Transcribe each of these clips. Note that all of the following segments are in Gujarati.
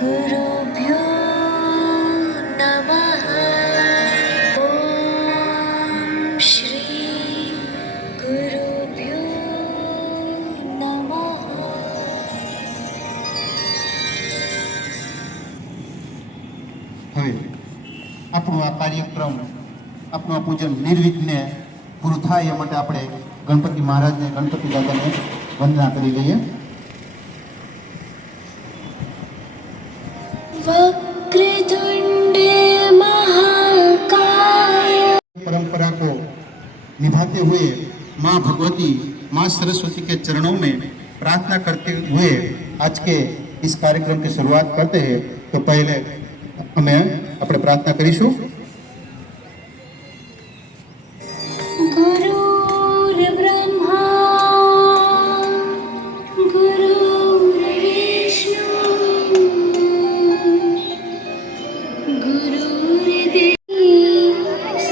गुरुभ्यो नमः। ॐ श्री गुरुभ्यो नमः। હવે આપણો આ કાર્યક્રમ આપણું આ પૂજન નિર્વિઘ્ને પૂરું થાય એ માટે આપણે ગણપતિ મહારાજને ગણપતિ દાદાને વંદના કરી લઈએ. वक्रतुंड महाकाय परंपरा को निभाते हुए माँ भगवती माँ सरस्वती के चरणों में प्रार्थना करते हुए आज के इस कार्यक्रम की शुरुआत करते हैं. तो पहले हमें अपने प्रार्थना करीशु. गुरुर्ब्रह्मा गुरुर्विष्णु गुरुर्देव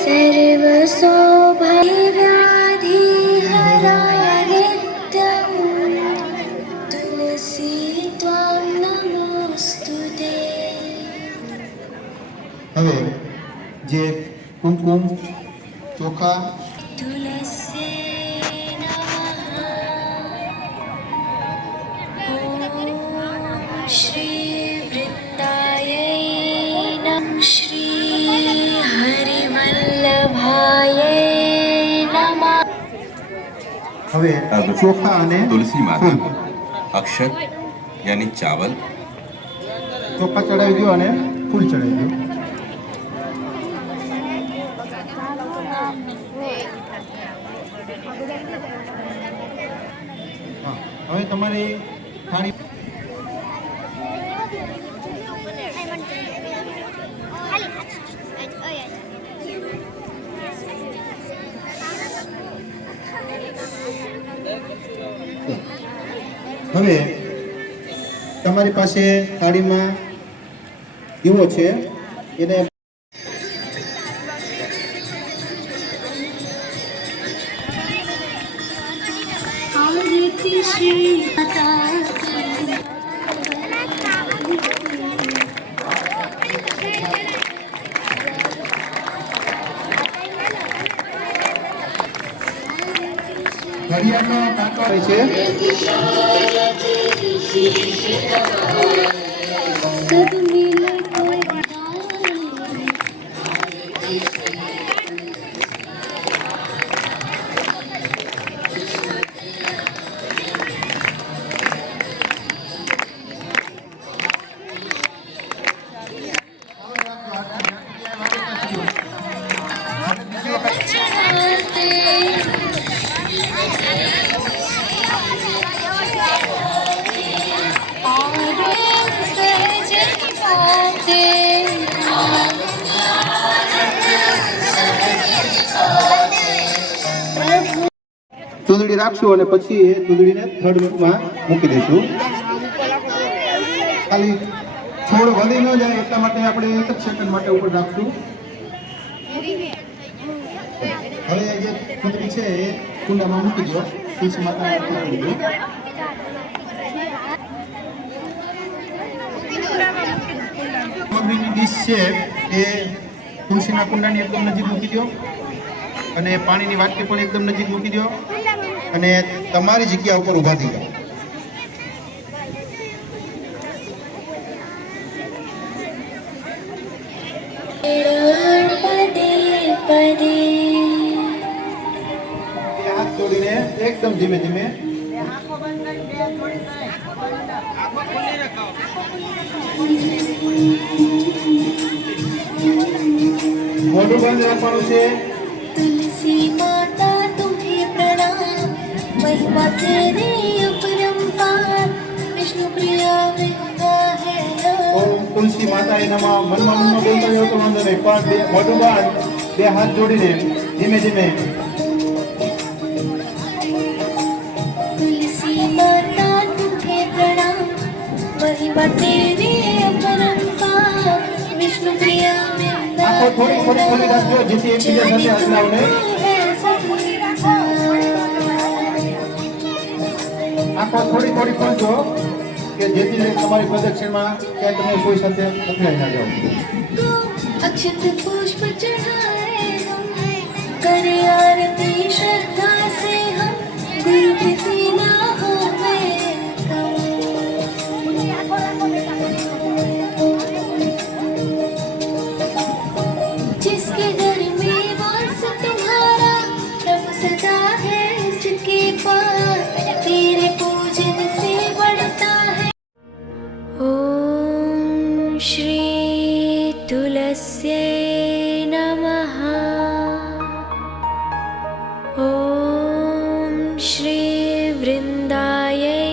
सर्वसौभाग्यराधिहरानित्यं तुलसी त्वां नमोस्तुते. હવે જે કુમકુમ ચોખા तुलसी नमः. ॐ श्री वृन्दायै नमः. श्री हरिवल्लभायै नमः. હવે ચોખા અને तुलसी माता ફૂલ अक्षत यानी चावल ચોખા ચડાવી દો અને ફૂલ ચડાવી દો. હા, હવે તમારી થાળી હવે તમારી પાસે થાળીમાં દીવો છે એને आरती श्री माता की. ઘડિયાળનો કાંટો હોય છે. सब मिल कर चढ़ाते और सजते ચૂંદડી રાખશું અને પછી એ ચૂંદડીને થર્ડમાં મૂકી દઈશું. ખાલી છોડ વળી ન જાય એટલા માટે આપણે 1 જ સેકન્ડ માટે ઉપર રાખશું. હવે જે ચૂંદડી છે એ કુંડામાં મૂકી દો. તુલસી માતાને મૂકી દો. સામગ્રીની ડીશ છે એ તુલસીના કુંડાની એકદમ નજીક મૂકી દો અને પાણીની વાટકી પણ એકદમ નજીક મૂકી દો અને તમારી જગ્યા ઉપર ઊભા થઈ જાઓ. पदे पदे એ હાથ જોડીને એકદમ ધીમે ધીમે મોઢું બંધ રાખવાનું છે. तुलसी माता तुम्हें प्रणाम. महिमा तेरी अपरंपार. विष्णु प्रिया वृंदा है ઓમ તુલસી માતા એ નમઃ. મનમાં બોલતો રહ્યો તો વાંધો નહીં, પણ મોઢું બંધ, બે હાથ જોડીને ધીમે ધીમે तुलसी माता तुम्हें प्रणाम. महिमा तेरी अपरंपार. विष्णु प्रिया वृंदा આંખો થોડી થોડી ખોલી રાખજો જેથી એકબીજા સાથે અથડાવ નહીં. આંખો થોડી થોડી ખોલજો. કે જેથી તમારી પ્રદક્ષિણમાં ક્યાંય તમે કોઈ સાથે અથડાઈ ના જાઓ. को अक्षत पुष्प चढ़ाए हम, करे आरती श्रद्धा से हम, गुरु प्रीति ना होवे कम. जिसके घर में वास तुम्हारा, प्रभु सदा है उसके पास, तेरे पूजन से बढ़ता है. ॐ श्री तुलस्यै नमः. ॐ श्री वृन्दायै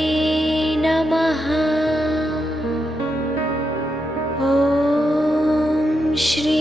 नमः. ॐ श्री